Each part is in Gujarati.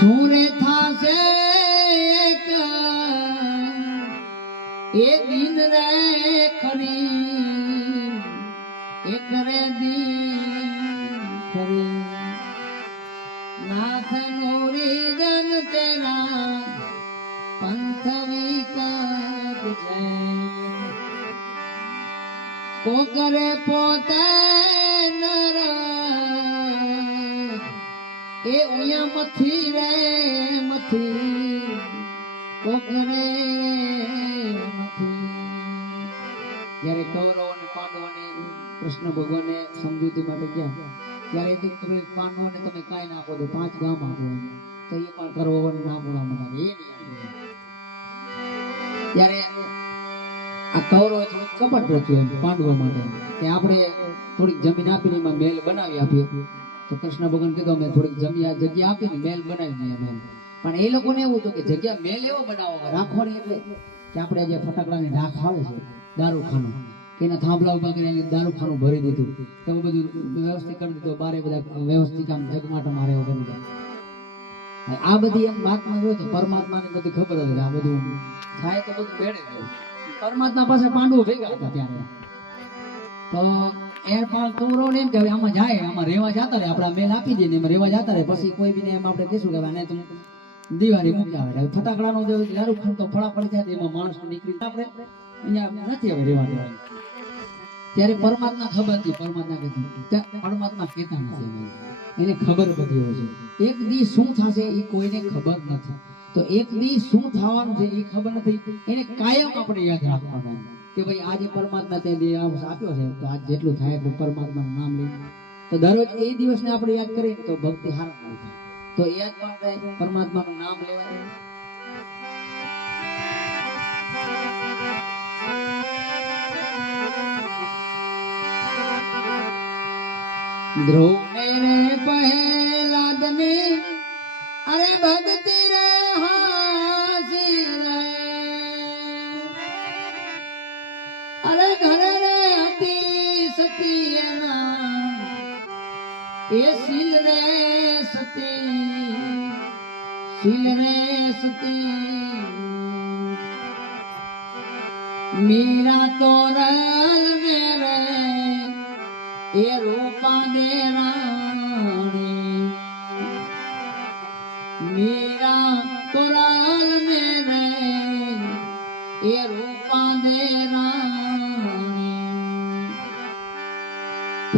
સુરે થાશે એક. એ દિન રે ખરી. એક રે દિન ખરી. નાથ મોરી જન તેના પંથ વિકટ છે. કોકરે પોતે નર એ ઉયા મથી રે, મથી. કોકરે મથી. જ્યારે કૌરવ અને પાંડવોને, કૃષ્ણ ભગવાને સમજૂતી માટે ગયા, ત્યારે તમે પાંડવોને તમે કાંઈ નાખો તો પાંચ ગામ આપો. તો એ પણ કરવો ના પૂરા મને એ ત્યારે આ કૌરવે થોડુંક કપટ રચ્યું એમ પાંડવો માટે. કે આપણે થોડીક જમીન આપીને એમાં મેલ બનાવી આપીએ. તો કૃષ્ણ ભગવાન કીધું અમે થોડીક જમીન જગ્યા આપીને મેલ બનાવી દઈએ મહેલ પણ એ લોકોને એવું હતું કે જગ્યા મેલ એવો બનાવો રાખવાની એટલે કે આપણે જે ફટાકડાની રાખ આવે છે, દારૂખાનું, એના થાંભલા ઊભા કરીને દારૂખાનું ભરી દીધું. તો બધું વ્યવસ્થિત કરી દીધું. બારે બધા વ્યવસ્થિત આમ જગમાટ મારે એવું બની જાય આ બધી એમ વાતમાં જોયું તો પરમાત્માને બધી ખબર હતી આ બધું થાય તો બધું બેડે. પરમાત્મા પાસે પાંડવો ભેગા હતા ત્યારે. તો એ પણ ને કે આમાં જાય, આમાં રેવા જતા રહે. આપણા મેલ આપી દે ને એમાં રેવા જતા રહે. પછી કોઈ બી એમ આપણે કહીશું કે આને તમે દિવાળી મૂકી આવે ફટાકડાનો જે લારું ખાન તો ફળા પડી જાય એમાં માણસ નીકળી આપણે અહીંયા નથી હવે રેવા દેવાનું. ત્યારે પરમાત્મા ખબર હતી, પરમાત્મા કહેતી પરમાત્મા કહેતા નથી એને ખબર બધી હોય છે. એક દી શું થશે એ કોઈને ખબર નથી. તો એક દી શું થવાનું છે એ ખબર નથી. એને કાયમ આપણે યાદ રાખવાનું. કે ભાઈ આજે પરમાત્મા તે દી આપ્યો છે, તો આજ જેટલું થાય એટલું પરમાત્માનું નામ લઈ તો દરરોજ એ દિવસને આપણે યાદ કરીએ તો ભક્તિ હારા થાય. તો એ જ પણ પરમાત્માનું નામ લેવાય. ધ્રુવ રે પહેલા દને અરે ભક્તિ રે હાસી અરે ઘરે રે હતી સતી એના. એ શીલ રે સતી, શીલ રે સતી. મીરા તો રલ મેરે, એ રૂપા દે રાણી. મીરા તો રલ મેરે, એ રૂપા દે રાણી.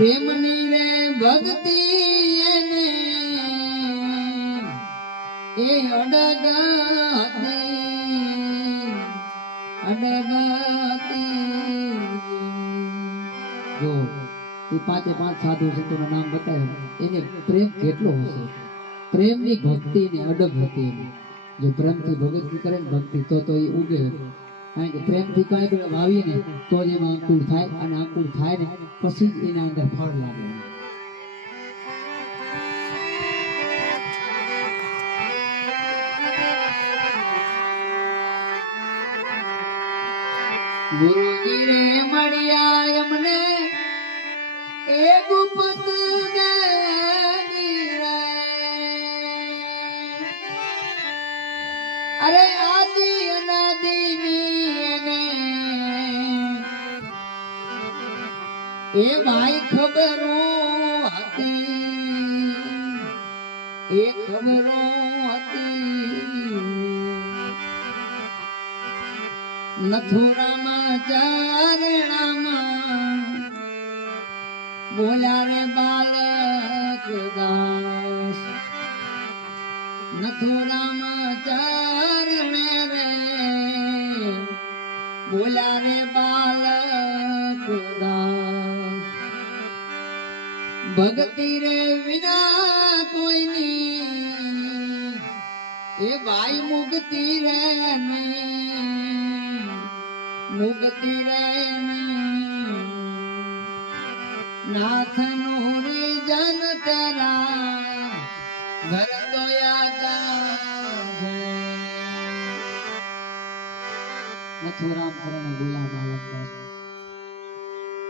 પ્રેમની રે ભક્તિ એને. એ અડગાતી અડગાતી. જો, એ પાંચે પાંચ સાધુ સંતોના નામ બતાવે, એને પ્રેમ કેટલો હશે? પ્રેમની ભક્તિ ને અડગ હતી. જો પ્રેમથી ભગતની કરે ને ભક્તિ, તો તો એ ઉગે. કારણ કે પ્રેમથી કાંઈ પણ વાવીએ ને, તો જ એમાં અંકુર થાય અને અંકુર થાય ને પછી જ એના અંદર ફળ લાગે. ગુરુજી રે મળ્યા એમને એ ગુપ્ત અરે આદિ એ ભાઈ ખબરો હતી. એ ખબરો હતી. મથુરામાં ચરણામાં બોલ્યા રે બાલક દાસ. મથુરામાં ચરણ રે બોલ્યા રે બાલક દાસ. ભક્તિ રે વિના કોઈની. એ ભાઈ મુક્તિ રે મુક્તિ રે નાથનું જન તરા ઘર મથુરામ કરણ ગુલામ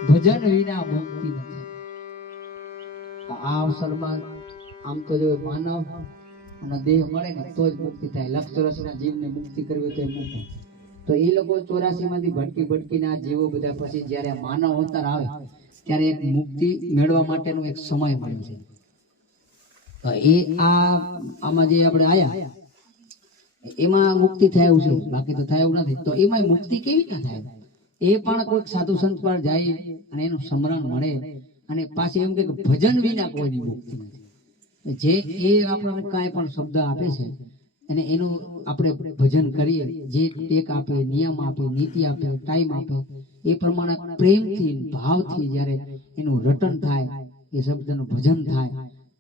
ભજન વિના મુક્તિ નથી. આ અવસરમાં આમ તો જો માનવ અને દેહ મળે ને, તો જ મુક્તિ થાય. લક્ષ ચોરાસીના જીવને મુક્તિ કરવી તો એ મુક્ત તો એ લોકો ચોરાસીમાંથી ભટકી ભટકીને આ જીવો બધા પછી જ્યારે માનવ અવતાર આવે, ત્યારે એક મુક્તિ મેળવવા માટેનો એક સમય મળ્યો છે. તો એ આ આમાં જે આપણે આયા, એમાં મુક્તિ થાય એવું છે. બાકી તો થાય એવું નથી. તો એમાં મુક્તિ કેવી રીતના થાય? એ પણ કોઈક સાધુ સંત પર જાય અને એનું સ્મરણ મળે. અને પાછી એમ કે ભજન વિના કોઈની મુક્તિ નથી. જે એ આપણને કાંઈ પણ શબ્દ આપે છે, અને એનું આપણે ભજન કરીએ, જે ટેક આપે, નિયમ આપે, નીતિ આપે, ટાઈમ આપે, એ પ્રમાણે પ્રેમથી ભાવથી જ્યારે એનું રટન થાય, એ શબ્દનું ભજન થાય,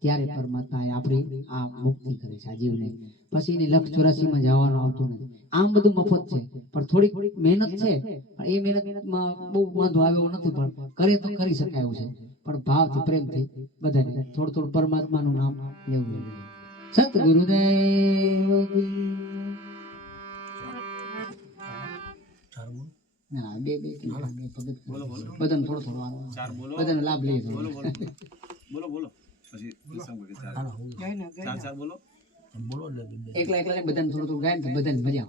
ત્યારે પરમાત્માએ આપણી આ મુક્તિ કરે છે, આ જીવને. પછી એની લક્ષ ચોરાસીમાં જવાનું આવતું નથી. આમ બધું મફત છે, પણ થોડીક મહેનત છે, પણ એ મહેનતમાં બહુ વાંધો આવ્યો નથી, પણ કરે તો કરી શકાય એવું છે. પણ ભાવથી પ્રેમથી બધાને થોડું થોડું પરમાત્માનું નામ લેવું જોઈએ. સંત ગુરુદેવ ના બે બે બધાને થોડો થોડો. બધાનો લાભ લઈએ બોલો બોલો. બોલો પછી ચાર બોલો. એકલા એકલા બધાને થોડું થોડું ગાય ને તો બધાને મજા આવે.